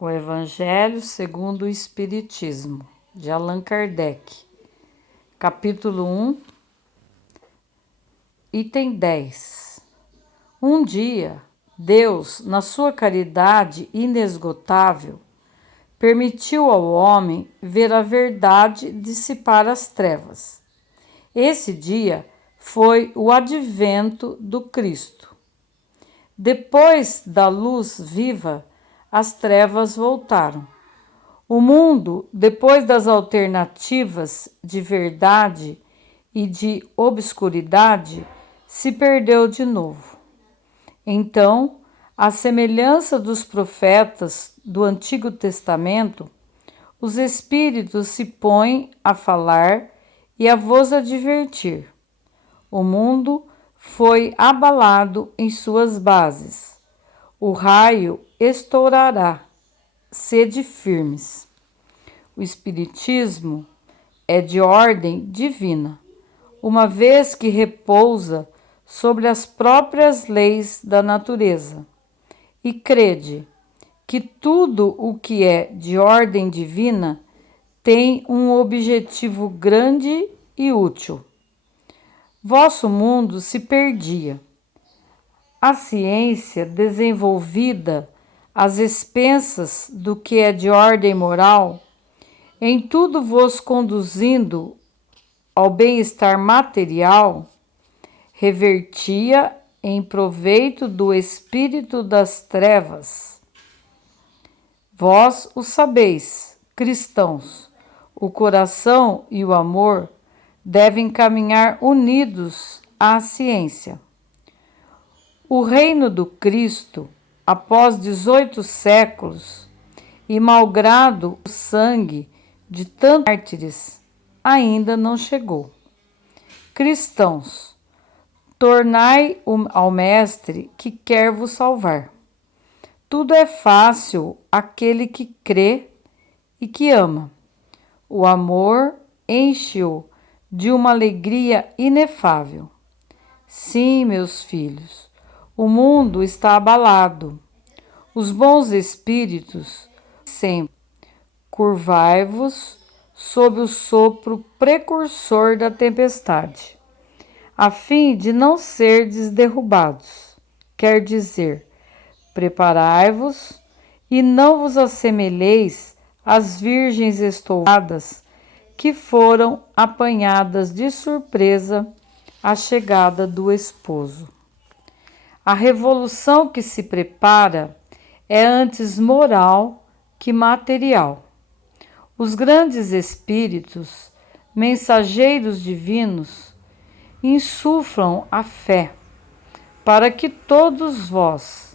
O Evangelho segundo o Espiritismo, de Allan Kardec, capítulo 1, item 10. Um dia, Deus, na sua caridade inesgotável, permitiu ao homem ver a verdade dissipar as trevas. Esse dia foi o advento do Cristo. Depois da luz viva, as trevas voltaram. O mundo, depois das alternativas de verdade e de obscuridade, se perdeu de novo. Então, à semelhança dos profetas do Antigo Testamento, os Espíritos se põem a falar e a vos advertir. O mundo foi abalado em suas bases. O raio estourará. Sede firmes. O Espiritismo é de ordem divina, uma vez que repousa sobre as próprias leis da natureza. E crede que tudo o que é de ordem divina tem um objetivo grande e útil. Vosso mundo se perdia. A ciência desenvolvida às expensas do que é de ordem moral, em tudo vos conduzindo ao bem-estar material, revertia em proveito do espírito das trevas. Vós o sabeis, cristãos, o coração e o amor devem caminhar unidos à ciência. O reino do Cristo, após 18 séculos, e malgrado o sangue de tantos mártires, ainda não chegou. Cristãos, tornai ao Mestre que quer vos salvar. Tudo é fácil àquele que crê e que ama. O amor enche-o de uma alegria inefável. Sim, meus filhos, o mundo está abalado. Os bons espíritos sempre curvai-vos sob o sopro precursor da tempestade, a fim de não serdes derrubados. Quer dizer, preparai-vos e não vos assemelheis às virgens estouradas que foram apanhadas de surpresa à chegada do esposo. A revolução que se prepara é antes moral que material. Os grandes espíritos, mensageiros divinos, insuflam a fé, para que todos vós,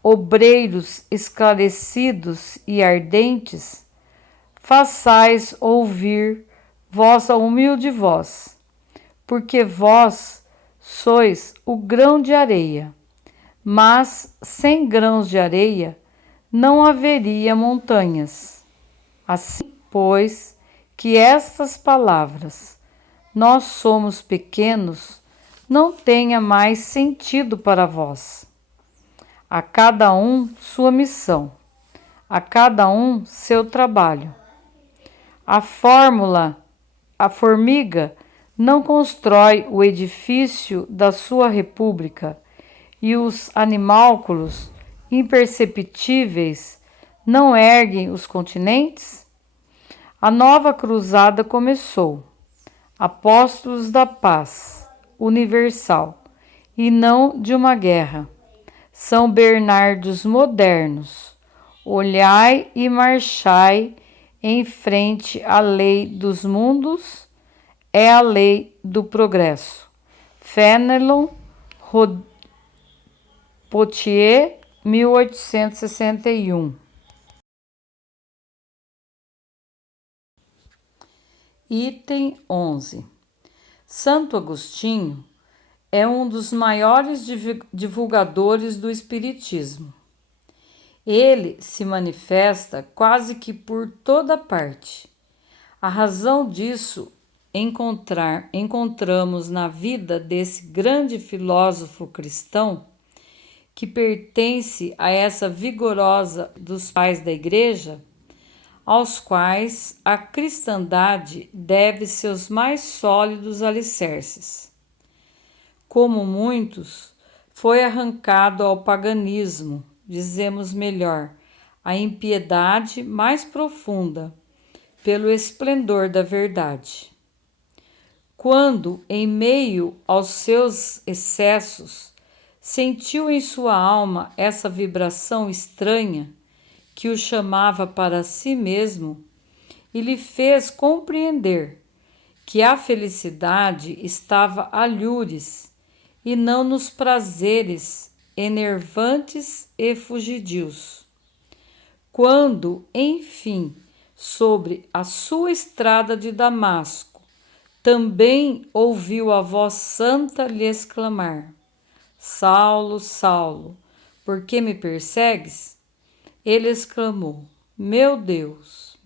obreiros esclarecidos e ardentes, façais ouvir vossa humilde voz, porque vós sois o grão de areia, mas sem grãos de areia não haveria montanhas. Assim, pois, que estas palavras, nós somos pequenos, não tenha mais sentido para vós. A cada um sua missão, a cada um seu trabalho. A formiga não constrói o edifício da sua república e os animálculos imperceptíveis não erguem os continentes? A nova cruzada começou. Apóstolos da paz universal e não de uma guerra. São Bernardos modernos. Olhai e marchai em frente à lei dos mundos, é a lei do progresso. Fénelon Potier, 1861. Item 11. Santo Agostinho é um dos maiores divulgadores do Espiritismo. Ele se manifesta quase que por toda parte. A razão disso encontramos na vida desse grande filósofo cristão que pertence a essa vigorosa dos pais da Igreja, aos quais a cristandade deve seus mais sólidos alicerces. Como muitos, foi arrancado ao paganismo, dizemos melhor, a impiedade mais profunda, pelo esplendor da verdade. Quando, em meio aos seus excessos, sentiu em sua alma essa vibração estranha que o chamava para si mesmo e lhe fez compreender que a felicidade estava alhures e não nos prazeres enervantes e fugidios. Quando, enfim, sobre a sua estrada de Damasco, também ouviu a voz santa lhe exclamar: Saulo, Saulo, por que me persegues? Ele exclamou: meu Deus,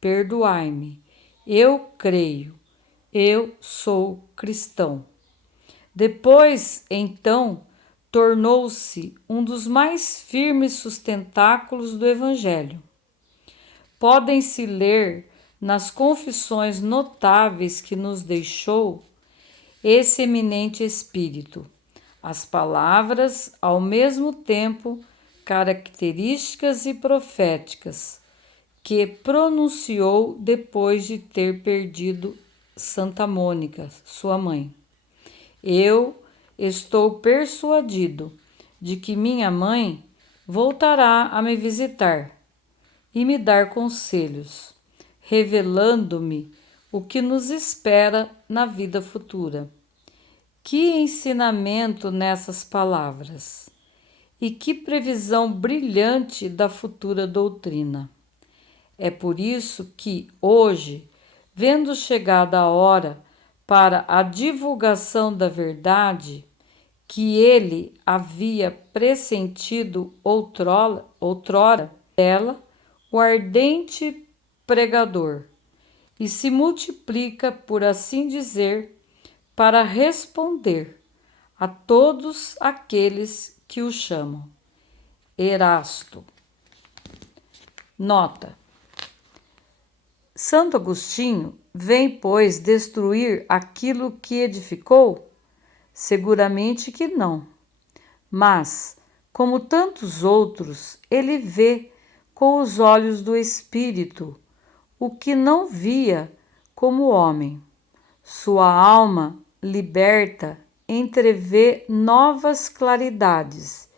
perdoai-me, eu creio, eu sou cristão. Depois, então, tornou-se um dos mais firmes sustentáculos do Evangelho. Podem-se ler nas confissões notáveis que nos deixou esse eminente espírito, as palavras, ao mesmo tempo características e proféticas, que pronunciou depois de ter perdido Santa Mônica, sua mãe. Eu estou persuadido de que minha mãe voltará a me visitar e me dar conselhos, revelando-me o que nos espera na vida futura. Que ensinamento nessas palavras! E que previsão brilhante da futura doutrina! É por isso que, hoje, vendo chegada a hora para a divulgação da verdade, que ele havia pressentido outrora dela, o ardente pregador, e se multiplica, por assim dizer, para responder a todos aqueles que o chamam. Erasto. Nota: Santo Agostinho vem, pois, destruir aquilo que edificou? Seguramente que não. Mas, como tantos outros, ele vê com os olhos do espírito o que não via como homem. Sua alma liberta entrevê novas claridades,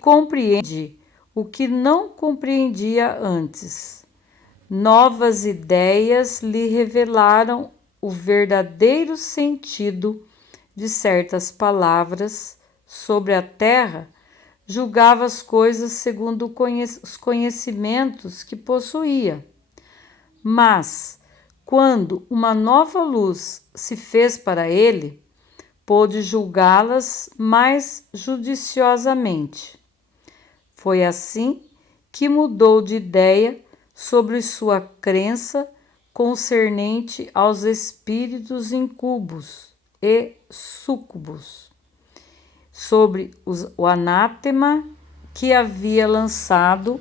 compreende o que não compreendia antes. Novas ideias lhe revelaram o verdadeiro sentido de certas palavras. Sobre a terra, julgava as coisas segundo os conhecimentos que possuía. Mas, quando uma nova luz se fez para ele, pôde julgá-las mais judiciosamente. Foi assim que mudou de ideia sobre sua crença concernente aos espíritos incubos e súcubos, sobre o anátema que havia lançado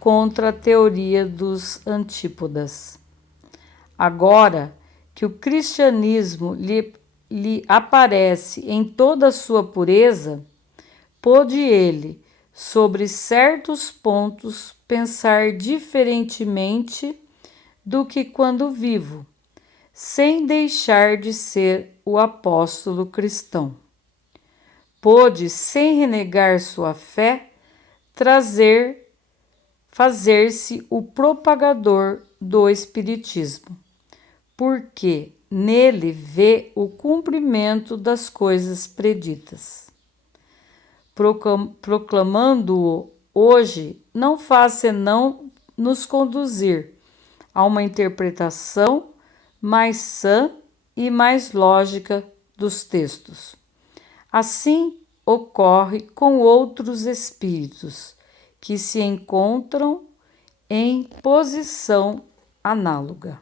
contra a teoria dos antípodas. Agora que o cristianismo lhe aparece em toda a sua pureza, pôde ele, sobre certos pontos, pensar diferentemente do que quando vivo, sem deixar de ser o apóstolo cristão. Pôde, sem renegar sua fé, fazer-se o propagador do Espiritismo, porque nele vê o cumprimento das coisas preditas. Proclamando-o hoje, não faz senão nos conduzir a uma interpretação mais sã e mais lógica dos textos. Assim ocorre com outros espíritos que se encontram em posição análoga.